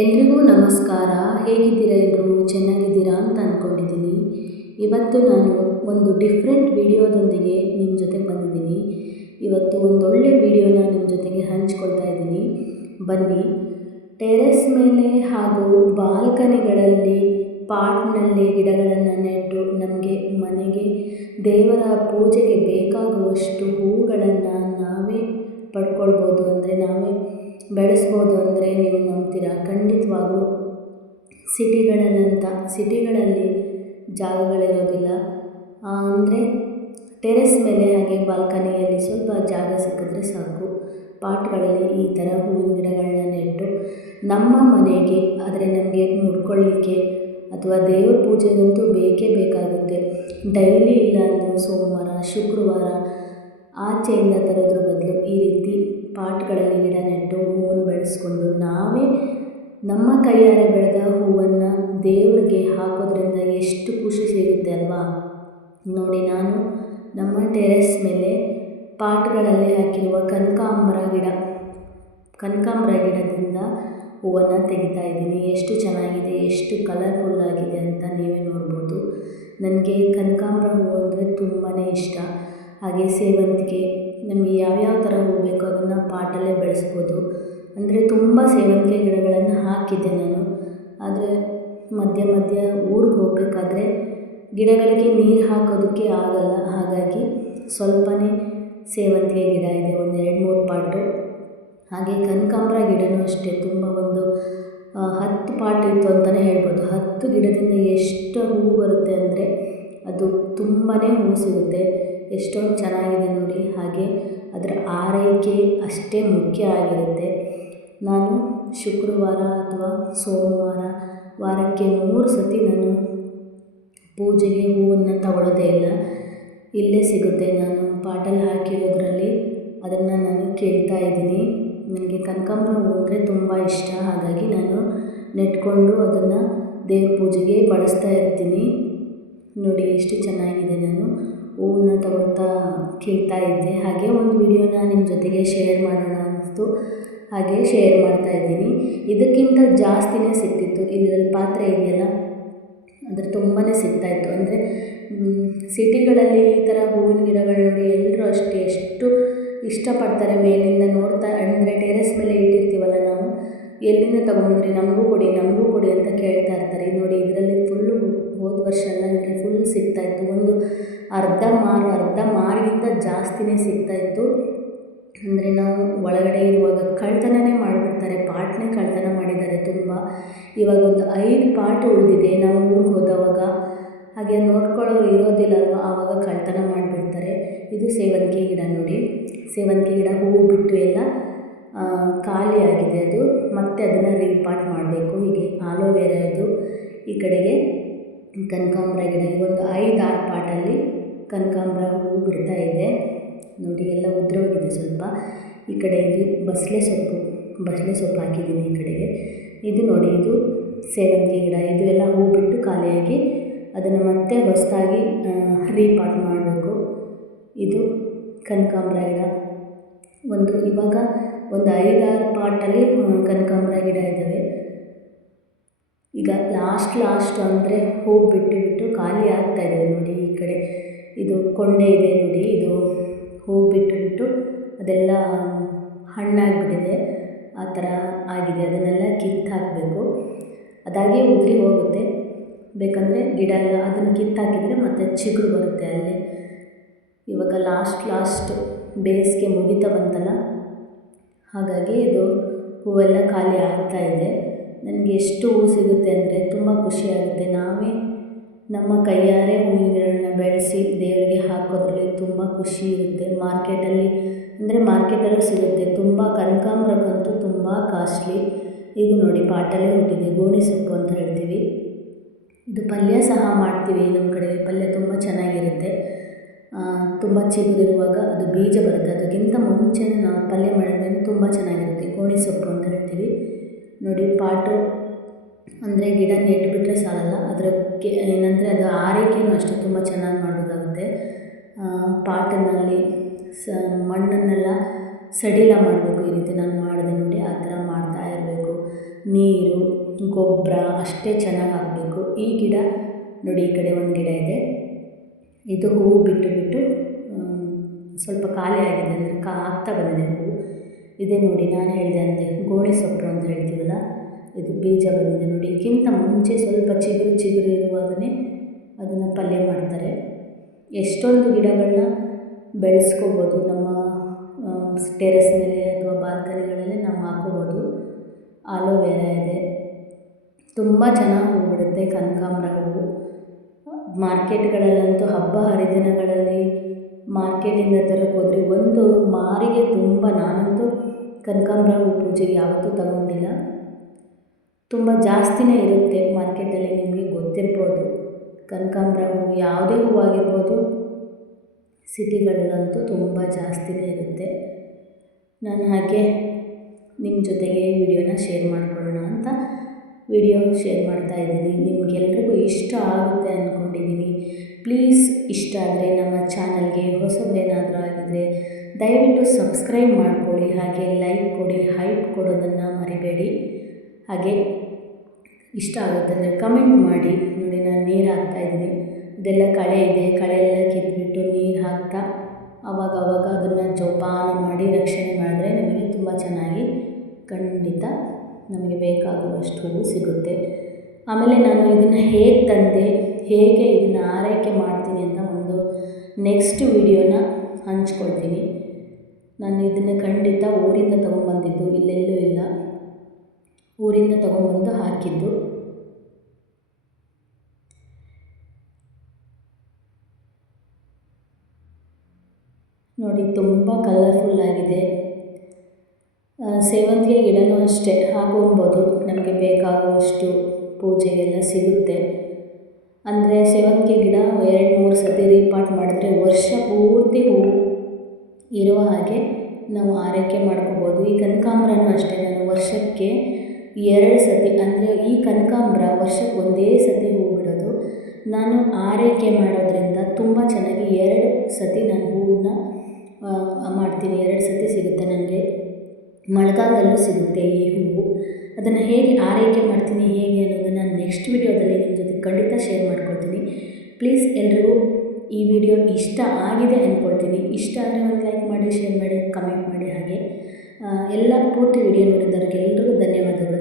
ಎಲ್ರಿಗೂ ನಮಸ್ಕಾರ. ಹೇಗಿದ್ದೀರಾ? ಎಲ್ಲರೂ ಚೆನ್ನಾಗಿದ್ದೀರಾ ಅಂತ ಅಂದ್ಕೊಂಡಿದ್ದೀನಿ. ಇವತ್ತು ನಾನು ಒಂದು ಡಿಫ್ರೆಂಟ್ ವಿಡಿಯೋದೊಂದಿಗೆ ನಿಮ್ಮ ಜೊತೆ ಬಂದಿದ್ದೀನಿ. ಇವತ್ತು ಒಂದೊಳ್ಳೆ ವಿಡಿಯೋನ ನಿಮ್ಮ ಜೊತೆಗೆ ಹಂಚ್ಕೊಳ್ತಾ ಇದ್ದೀನಿ. ಬನ್ನಿ, ಟೆರೆಸ್ ಮೇಲೆ ಹಾಗೂ ಬಾಲ್ಕನಿಗಳಲ್ಲಿ ಪಾಟ್ನಲ್ಲಿ ಗಿಡಗಳನ್ನು ನೆಟ್ಟು ನಮಗೆ ಮನೆಗೆ ದೇವರ ಪೂಜೆಗೆ ಬೇಕಾಗುವಷ್ಟು ಹೂಗಳನ್ನು ನಾವೇ ಪಡ್ಕೊಳ್ಬೋದು, ಅಂದರೆ ನಾವೇ ಬೆಳೆಸ್ಬೋದು ಅಂದರೆ ನೀವು ನಂಬ್ತೀರಾ? ಖಂಡಿತವಾಗ್ಲೂ ಸಿಟಿಗಳಲ್ಲಿ ಜಾಗಗಳಿರೋದಿಲ್ಲ. ಅಂದರೆ ಟೆರೆಸ್ ಮೇಲೆ ಹಾಗೆ ಬಾಲ್ಕನಿಯಲ್ಲಿ ಸ್ವಲ್ಪ ಜಾಗ ಸಿಕ್ಕಿದ್ರೆ ಸಾಕು, ಪಾಟ್ಗಳಲ್ಲಿ ಈ ಥರ ಹೂವಿನ ಗಿಡಗಳನ್ನ ನೆಟ್ಟು ನಮ್ಮ ಮನೆಗೆ, ಆದರೆ ನಮಗೆ ಮುಡ್ಕೊಳ್ಳಿಕ್ಕೆ ಅಥವಾ ದೇವ್ರ ಪೂಜೆಗಂತೂ ಬೇಕೇ ಬೇಕಾಗುತ್ತೆ. ಡೈಲಿ ಇಲ್ಲ ಅಂದರೂ ಸೋಮವಾರ, ಶುಕ್ರವಾರ ಆಚೆಯಿಂದ ತರೋದ್ರ ಬದಲು ಈ ರೀತಿ ಪಾಟ್ಗಳಲ್ಲಿ ಗಿಡ ನೆಟ್ಟು ಹೂವನ್ನು ಬೆಳೆಸ್ಕೊಂಡು ನಾವೇ ನಮ್ಮ ಕೈಯಾರೆ ಬೆಳೆದ ಹೂವನ್ನು ದೇವರಿಗೆ ಹಾಕೋದ್ರಿಂದ ಎಷ್ಟು ಖುಷಿ ಸಿಗುತ್ತೆ ಅಲ್ವಾ? ನೋಡಿ, ನಾನು ನಮ್ಮ ಟೆರೆಸ್ ಮೇಲೆ ಪಾಟ್ಗಳಲ್ಲಿ ಹಾಕಿರುವ ಕನಕಾಂಬರ ಗಿಡದಿಂದ ಹೂವನ್ನು ತೆಗಿತಾ ಇದ್ದೀನಿ. ಎಷ್ಟು ಚೆನ್ನಾಗಿದೆ, ಎಷ್ಟು ಕಲರ್ಫುಲ್ಲಾಗಿದೆ ಅಂತ ನೀವೇ ನೋಡ್ಬೋದು. ನನಗೆ ಕನಕಾಂಬರ ಹೂವು ಅಂದರೆ ತುಂಬಾ ಇಷ್ಟ. ಹಾಗೆ ಸೇವಂತಿಗೆ, ನಮಗೆ ಯಾವ್ಯಾವ ಥರ ಹೂವು ಬೇಕೋ ಅದನ್ನು ಪಾಟಲ್ಲೇ ಬೆಳೆಸ್ಬೋದು. ಅಂದರೆ ತುಂಬ ಸೇವಂತಿಗೆ ಗಿಡಗಳನ್ನು ಹಾಕಿದ್ದೆ ನಾನು. ಆದರೆ ಮಧ್ಯ ಊರಿಗೆ ಹೋಗಬೇಕಾದ್ರೆ ಗಿಡಗಳಿಗೆ ನೀರು ಹಾಕೋದಕ್ಕೆ ಆಗಲ್ಲ. ಹಾಗಾಗಿ ಸ್ವಲ್ಪನೇ ಸೇವಂತಿಗೆ ಗಿಡ ಇದೆ, ಒಂದು 2-3 ಪಾಟು. ಹಾಗೆ ಕನಕಾಂಬರ ಗಿಡನೂ ಅಷ್ಟೇ, ತುಂಬ ಒಂದು 10 ಪಾಟ್ ಇತ್ತು ಅಂತಲೇ ಹೇಳ್ಬೋದು. 10 ಗಿಡದಿಂದ ಎಷ್ಟು ಹೂವು ಬರುತ್ತೆ ಅಂದರೆ ಅದು ತುಂಬಾ ಹೂವು ಸಿಗುತ್ತೆ. ಎಷ್ಟೊಂದು ಚೆನ್ನಾಗಿದೆ ನೋಡಿ. ಹಾಗೆ ಅದರ ಆರೈಕೆ ಅಷ್ಟೇ ಮುಖ್ಯ ಆಗಿರುತ್ತೆ. ನಾನು ಶುಕ್ರವಾರ ಅಥವಾ ಸೋಮವಾರ ವಾರಕ್ಕೆ 3 ಸತಿ ನಾನು ಪೂಜೆಗೆ ಹೂವನ್ನು ತಗೊಳ್ಳೋದೇ ಇಲ್ಲ. ಇಲ್ಲೇ ಸಿಗುತ್ತೆ, ನಾನು ಪಾಟಲ್ಲಿ ಹಾಕಿರೋದ್ರಲ್ಲಿ ಅದನ್ನು ನಾನು ಕೇಳ್ತಾ ಇದ್ದೀನಿ. ನನಗೆ ಕನಕಾಂಬರ ಹೂವು ಅಂದರೆ ತುಂಬ ಇಷ್ಟ. ಹಾಗಾಗಿ ನಾನು ನೆಟ್ಕೊಂಡು ಅದನ್ನು ದೇವ್ರ ಪೂಜೆಗೆ ಬಳಸ್ತಾ ಇರ್ತೀನಿ. ನೋಡಿ ಎಷ್ಟು ಚೆನ್ನಾಗಿದೆ. ನಾನು ಹೂವನ್ನ ತಗೊಳ್ತಾ ಕೇಳ್ತಾ ಇದ್ದೆ. ಹಾಗೆ ಒಂದು ವಿಡಿಯೋನ ನಿಮ್ಮ ಜೊತೆಗೆ ಶೇರ್ ಮಾಡೋಣ ಅನ್ನಿಸ್ತು, ಹಾಗೆ ಶೇರ್ ಮಾಡ್ತಾ ಇದ್ದೀನಿ. ಇದಕ್ಕಿಂತ ಜಾಸ್ತಿನೇ ಸಿಕ್ತಿತ್ತು. ಇದರಲ್ಲಿ ಪಾತ್ರೆ ಇದೆಯಲ್ಲ, ಅದ್ರ ತುಂಬಾ ಸಿಗ್ತಾಯಿತ್ತು. ಅಂದರೆ ಸಿಟಿಗಳಲ್ಲಿ ಈ ಥರ ಹೂವಿನ ಗಿಡಗಳು ನೋಡಿ ಎಲ್ಲರೂ ಅಷ್ಟೇ ಎಷ್ಟು ಇಷ್ಟಪಡ್ತಾರೆ. ಮೇಲಿಂದ ನೋಡ್ತಾ, ಅಂದರೆ ಟೆರೆಸ್ ಮೇಲೆ ಇಟ್ಟಿರ್ತೀವಲ್ಲ ನಾವು, ಎಲ್ಲಿಂದ ತೊಗೊಂಡ್ರಿ, ನಮಗೂ ಕೊಡಿ ಅಂತ ಕೇಳ್ತಾ ಇರ್ತಾರೆ. ನೋಡಿ, ಇದರಲ್ಲಿ ಫುಲ್ಲು ಹೋದ ವರ್ಷ ಎಲ್ಲ ಇದರಲ್ಲಿ ಫುಲ್ ಸಿಗ್ತಾಯಿತ್ತು. ಒಂದು ಅರ್ಧ ಮಾರಿಗಿಂತ ಜಾಸ್ತಿನೇ ಸಿಗ್ತಾಯಿತ್ತು. ಅಂದರೆ ನಾವು ಒಳಗಡೆ ಇರುವಾಗ ಕಳ್ಳತನನೇ ಮಾಡಿಬಿಡ್ತಾರೆ, ಪಾಟ್ನೇ ಕಳ್ಳತನ ಮಾಡಿದ್ದಾರೆ ತುಂಬ. ಇವಾಗ ಒಂದು 5 ಪಾಟ್ ಉಳಿದಿದೆ. ನಾವು ಊರಿಗೆ ಹೋದವಾಗ ಹಾಗೆ ನೋಡ್ಕೊಳ್ಳೋರು ಇರೋದಿಲ್ಲ ಅಲ್ವ, ಆವಾಗ ಕಳ್ಳತನ ಮಾಡಿಬಿಡ್ತಾರೆ. ಇದು ಸೇವಂತಿಗೆ ಗಿಡ ನೋಡಿ. ಸೇವಂತಿಗೆ ಗಿಡ ಹೂವು ಬಿಟ್ಟು ಎಲ್ಲ ಖಾಲಿ ಆಗಿದೆ. ಅದು ಮತ್ತೆ ಅದನ್ನು ರೀಪಾಟ್ ಮಾಡಬೇಕು. ಹೀಗೆ ಆಲೋವೆರಾ ಇದು. ಈ ಕಡೆಗೆ ಕನಕಾಂಬರ ಗಿಡ, ಒಂದು 5-6 ಪಾಟಲ್ಲಿ ಕನಕಾಂಬರ ಹೂವು ಬಿಡ್ತಾ ಇದೆ ನೋಡಿ. ಎಲ್ಲ ಉದ್ರೋಗಿದೆ ಸ್ವಲ್ಪ. ಈ ಕಡೆ ಇದು ಬಸಳೆ ಸೊಪ್ಪು ಹಾಕಿದ್ದೀನಿ ಈ ಕಡೆಗೆ. ಇದು ನೋಡಿ, ಇದು ಸೇವಂತಿಗೆ ಗಿಡ. ಇದು ಎಲ್ಲ ಹೂವು ಬಿಟ್ಟು ಖಾಲಿಯಾಗಿ ಅದನ್ನು ಮತ್ತೆ ಹೊಸದಾಗಿ ರೀಪಾಟ್ ಮಾಡಬೇಕು. ಇದು ಕನಕಾಂಬರ ಗಿಡ. ಇವಾಗ ಒಂದು 5-6 ಪಾಟಲ್ಲಿ ಕನಕಾಂಬರ ಗಿಡ ಇದ್ದಾವೆ. ಈಗ ಲಾಸ್ಟ್ ಅಂದರೆ ಹೂವು ಬಿಟ್ಟು ಖಾಲಿ ಆಗ್ತಾ ಇದೆ ನೋಡಿ. ಈ ಕಡೆ ಇದು ಕೊಂಡೆ ಇದೆ ನೋಡಿ, ಇದು ಹೂವು ಬಿಟ್ಟು ಅದೆಲ್ಲ ಹಣ್ಣಾಗಿಬಿಟ್ಟಿದೆ. ಆ ಥರ ಆಗಿದೆ. ಅದನ್ನೆಲ್ಲ ಕಿತ್ತು ಹಾಕಬೇಕು. ಅದಾಗಿ ಉದುರಿ ಹೋಗುತ್ತೆ. ಬೇಕಂದರೆ ಗಿಡ ಎಲ್ಲ ಅದನ್ನು ಕಿತ್ತು ಹಾಕಿದರೆ ಮತ್ತೆ ಚಿಗುರು ಬರುತ್ತೆ ಅಲ್ಲೇ. ಇವಾಗ ಲಾಸ್ಟ್ ಬೇಸಿಗೆ ಮುಗಿತಾ ಬಂತಲ್ಲ, ಹಾಗಾಗಿ ಇದು ಹೂವೆಲ್ಲ ಖಾಲಿ ಆಗ್ತಾ ಇದೆ. ನನಗೆ ಎಷ್ಟು ಹೂವು ಸಿಗುತ್ತೆ ಅಂದರೆ ತುಂಬ ಖುಷಿಯಾಗುತ್ತೆ. ನಾವೇ ನಮ್ಮ ಕೈಯಾರೆ ಹೂವಿನ ಗಿಡಗಳನ್ನ ಬೆಳೆಸಿ ದೇವರಿಗೆ ಹಾಕೋದ್ರಲ್ಲಿ ತುಂಬ ಖುಷಿ ಇರುತ್ತೆ. ಮಾರ್ಕೆಟಲ್ಲೂ ಸಿಗುತ್ತೆ. ತುಂಬ ಕನಕಾಂಬರಕ್ಕಂತೂ ತುಂಬ ಕಾಸ್ಟ್ಲಿ. ಇದು ನೋಡಿ, ಪಾಟಲ್ಲೇ ಹುಟ್ಟಿದೆ, ಗೋಣಿ ಸೊಪ್ಪು ಅಂತ ಹೇಳ್ತೀವಿ. ಇದು ಪಲ್ಯ ಸಹ ಮಾಡ್ತೀವಿ. ನಮ್ಮ ಕಡೆ ಪಲ್ಯ ತುಂಬ ಚೆನ್ನಾಗಿರುತ್ತೆ. ತುಂಬ ಚಿಗುರಿರುವಾಗ ಅದು ಬೀಜ ಬರುತ್ತೆ. ಅದಕ್ಕಿಂತ ಮುಂಚೆನೇ ನಾವು ಪಲ್ಯ ಮಾಡಿದ್ರೆ ತುಂಬ ಚೆನ್ನಾಗಿರುತ್ತೆ. ಗೋಣಿ ಸೊಪ್ಪು ಅಂತ ಹೇಳ್ತೀವಿ ನೋಡಿ. ಪಾಟು ಅಂದರೆ ಗಿಡ ನೆಟ್ಬಿಟ್ರೆ ಸಾಲಲ್ಲ, ಅದಕ್ಕೆ ಏನಂದರೆ ಅದು ಆರೈಕೆಯೂ ಅಷ್ಟೇ ತುಂಬ ಚೆನ್ನಾಗಿ ಮಾಡಬೇಕಾಗುತ್ತೆ. ಪಾಟಿನಲ್ಲಿ ಮಣ್ಣನ್ನೆಲ್ಲ ಸಡಿಲ ಮಾಡಬೇಕು. ಈ ರೀತಿ ನಾನು ಮಾಡಿದೆ ನೋಡಿ, ಆ ಥರ ಮಾಡ್ತಾ ಇರಬೇಕು. ನೀರು, ಗೊಬ್ಬರ ಅಷ್ಟೇ ಚೆನ್ನಾಗಿ ಹಾಕಬೇಕು. ಈ ಗಿಡ ನೋಡಿ, ಈ ಕಡೆ ಒಂದು ಗಿಡ ಇದೆ, ಇದು ಹೂವು ಬಿಟ್ಟು ಸ್ವಲ್ಪ ಖಾಲಿ ಆಗಿದೆ, ಅಂದರೆ ಆಗ್ತಾ ಬಂದಿದೆ ಹೂವು. ಇದೇ ನೋಡಿ, ನಾನು ಹೇಳಿದೆ ಅಂತೆ ಗೋಣಿ ಸೊಪ್ಪು ಅಂತ ಹೇಳ್ತೀವಲ್ಲ, ಇದು ಬೀಜ ಬಂದಿದೆ ನೋಡಿ. ಇದಕ್ಕಿಂತ ಮುಂಚೆ ಸ್ವಲ್ಪ ಚಿಗುರು ಇರುವಾಗಲೇ ಅದನ್ನು ಪಲ್ಯ ಮಾಡ್ತಾರೆ. ಎಷ್ಟೊಂದು ಗಿಡಗಳನ್ನ ಬೆಳೆಸ್ಕೋಬೋದು ನಮ್ಮ ಟೆರೆಸ್ ಮೇಲೆ ಅಥವಾ ಬಾಲ್ಕನಿಗಳಲ್ಲಿ ನಾವು ಹಾಕೋಬೋದು. ಆಲೋವೆರಾ ಇದೆ, ತುಂಬ ಚೆನ್ನಾಗಿ ಹೂವು ಬಿಡುತ್ತೆ ಕನಕಾಂಬರ ಹೂವು. ಮಾರ್ಕೆಟ್ಗಳಲ್ಲಂತೂ ಹಬ್ಬ ಹರಿದಿನಗಳಲ್ಲಿ ಮಾರ್ಕೆಟಿಂದ ತರಕ್ಕೆ ಹೋದರೆ ಒಂದು ಮಾರಿಗೆ ತುಂಬ, ನಾನಂತೂ ಕನಕಾಂಬರ ಹೂವು ಪೂಜೆಗೆ ಯಾವತ್ತೂ ತಗೊಂಡಿಲ್ಲ. ತುಂಬ ಜಾಸ್ತಿನೇ ಇರುತ್ತೆ ಮಾರ್ಕೆಟಲ್ಲಿ, ನಿಮಗೆ ಗೊತ್ತಿರ್ಬೋದು. ಕನಕಾಂಬರ ಹೂವು ಯಾವುದೇ ಹೂವಾಗಿರ್ಬೋದು, ಸಿಟಿಗಳಲ್ಲಂತೂ ತುಂಬ ಜಾಸ್ತಿನೇ ಇರುತ್ತೆ. ನಾನು ಹಾಗೆ ನಿಮ್ಮ ಜೊತೆಗೆ ವಿಡಿಯೋನ ಶೇರ್ ಮಾಡ್ಕೊಳ್ಳೋಣ ಅಂತ ವಿಡಿಯೋ ಶೇರ್ ಮಾಡ್ತಾಯಿದ್ದೀನಿ. ನಿಮಗೆಲ್ರಿಗೂ ಇಷ್ಟ ಆಗುತ್ತೆ ಅಂದ್ಕೊಂಡಿದ್ದೀನಿ. ಪ್ಲೀಸ್ ಇಷ್ಟ ಆದರೆ ನಮ್ಮ ಚಾನಲ್ಗೆ ಹೊಸಬ್ರೇನಾದರೂ ಆಗಿದರೆ ದಯವಿಟ್ಟು ಸಬ್ಸ್ಕ್ರೈಬ್ ಮಾಡ್ಕೊಳ್ಳಿ, ಹಾಗೆ ಲೈಕ್ ಕೊಡಿ, ಹೈಪ್ ಕೊಡೋದನ್ನು ಮರಿಬೇಡಿ. ಹಾಗೆ ಇಷ್ಟ ಆಗುತ್ತೆ ಅಂದರೆ ಕಮೆಂಟ್ ಮಾಡಿ. ನೋಡಿ, ನಾನು ನೀರು ಹಾಕ್ತಾಯಿದ್ದೀನಿ, ಇದೆಲ್ಲ ಕಳೆ ಇದೆ, ಕಳೆ ಎಲ್ಲ ಕಿತ್ಬಿಟ್ಟು ನೀರು ಹಾಕ್ತಾ ಅವಾಗ ಅದನ್ನು ಜೋಪಾನ ಮಾಡಿ ರಕ್ಷಣೆ ಮಾಡಿದ್ರೆ ನಮಗೆ ತುಂಬ ಚೆನ್ನಾಗಿ ಖಂಡಿತ ನಮಗೆ ಬೇಕಾಗುವಷ್ಟು ಹೂವು ಸಿಗುತ್ತೆ. ಆಮೇಲೆ ನಾನು ಇದನ್ನು ಹೇಗೆ ತಂದೆ, ಹೇಗೆ ಇದನ್ನು ಆರೈಕೆ ಮಾಡ್ತೀನಿ ಅಂತ ಒಂದು ನೆಕ್ಸ್ಟ್ ವಿಡಿಯೋನ ಹಂಚ್ಕೊಳ್ತೀನಿ. ನಾನು ಇದನ್ನು ಖಂಡಿತ ಊರಿಂದ ತೊಗೊಂಬಂದಿದ್ದು, ಇಲ್ಲೆಲ್ಲೂ ಇಲ್ಲ, ಊರಿಂದ ತೊಗೊಂಬಂದು ಹಾಕಿದ್ದು. ನೋಡಿ, ತುಂಬ ಕಲರ್ಫುಲ್ಲಾಗಿದೆ. ಸೇವಂತಿಗೆ ಗಿಡನೂ ಅಷ್ಟೇ ಹಾಕೊಬೋದು, ನಮಗೆ ಬೇಕಾಗುವಷ್ಟು ಪೂಜೆಗೆಲ್ಲ ಸಿಗುತ್ತೆ. ಅಂದರೆ ಸೇವಂತಿಗೆ ಗಿಡ 2-3 ಸತಿ ರೀಪಾಟ್ ಮಾಡಿದ್ರೆ ವರ್ಷ ಪೂರ್ತಿ ಹೂವು ಇರುವ ಹಾಗೆ ನಾವು ಆರೈಕೆ ಮಾಡ್ಕೋಬೋದು. ಈ ಕನಕಾಂಬರನೂ ಅಷ್ಟೇ, ನಾನು ವರ್ಷಕ್ಕೆ 2 ಸತಿ, ಅಂದರೆ ಈ ಕನಕಾಂಬರ ವರ್ಷಕ್ಕೆ ಒಂದೇ ಸತಿ ಹೂವು ಬಿಡೋದು. ನಾನು ಆರೈಕೆ ಮಾಡೋದ್ರಿಂದ ತುಂಬ ಚೆನ್ನಾಗಿ 2 ಸತಿ ನಾನು ಹೂವನ್ನ ಮಾಡ್ತೀನಿ. 2 ಸತಿ ಸಿಗುತ್ತೆ ನನಗೆ. ಮಳೆಗಾಲದಲ್ಲೂ ಸಿಗುತ್ತೆ ಈ ಹೂವು. ಅದನ್ನು ಹೇಗೆ ಆರೈಕೆ ಮಾಡ್ತೀನಿ, ಹೇಗೆ ಅನ್ನೋದನ್ನು ನೆಕ್ಸ್ಟ್ ವಿಡಿಯೋದಲ್ಲಿ ನಿಮ್ಮ ಜೊತೆ ಖಂಡಿತ ಶೇರ್ ಮಾಡ್ಕೊಳ್ತೀನಿ. ಪ್ಲೀಸ್ ಎಲ್ರಿಗೂ ಈ ವಿಡಿಯೋ ಇಷ್ಟ ಆಗಿದೆ ಅಂದ್ಕೊಳ್ತೀನಿ. ಇಷ್ಟ ಆದರೆ ಒಂದು ಲೈಕ್ ಮಾಡಿ, ಶೇರ್ ಮಾಡಿ, ಕಮೆಂಟ್ ಮಾಡಿ. ಹಾಗೆ ಎಲ್ಲ ಪೂರ್ತಿ ವಿಡಿಯೋ ನೋಡಿದವ್ರಿಗೆ ಎಲ್ರಿಗೂ ಧನ್ಯವಾದಗಳು.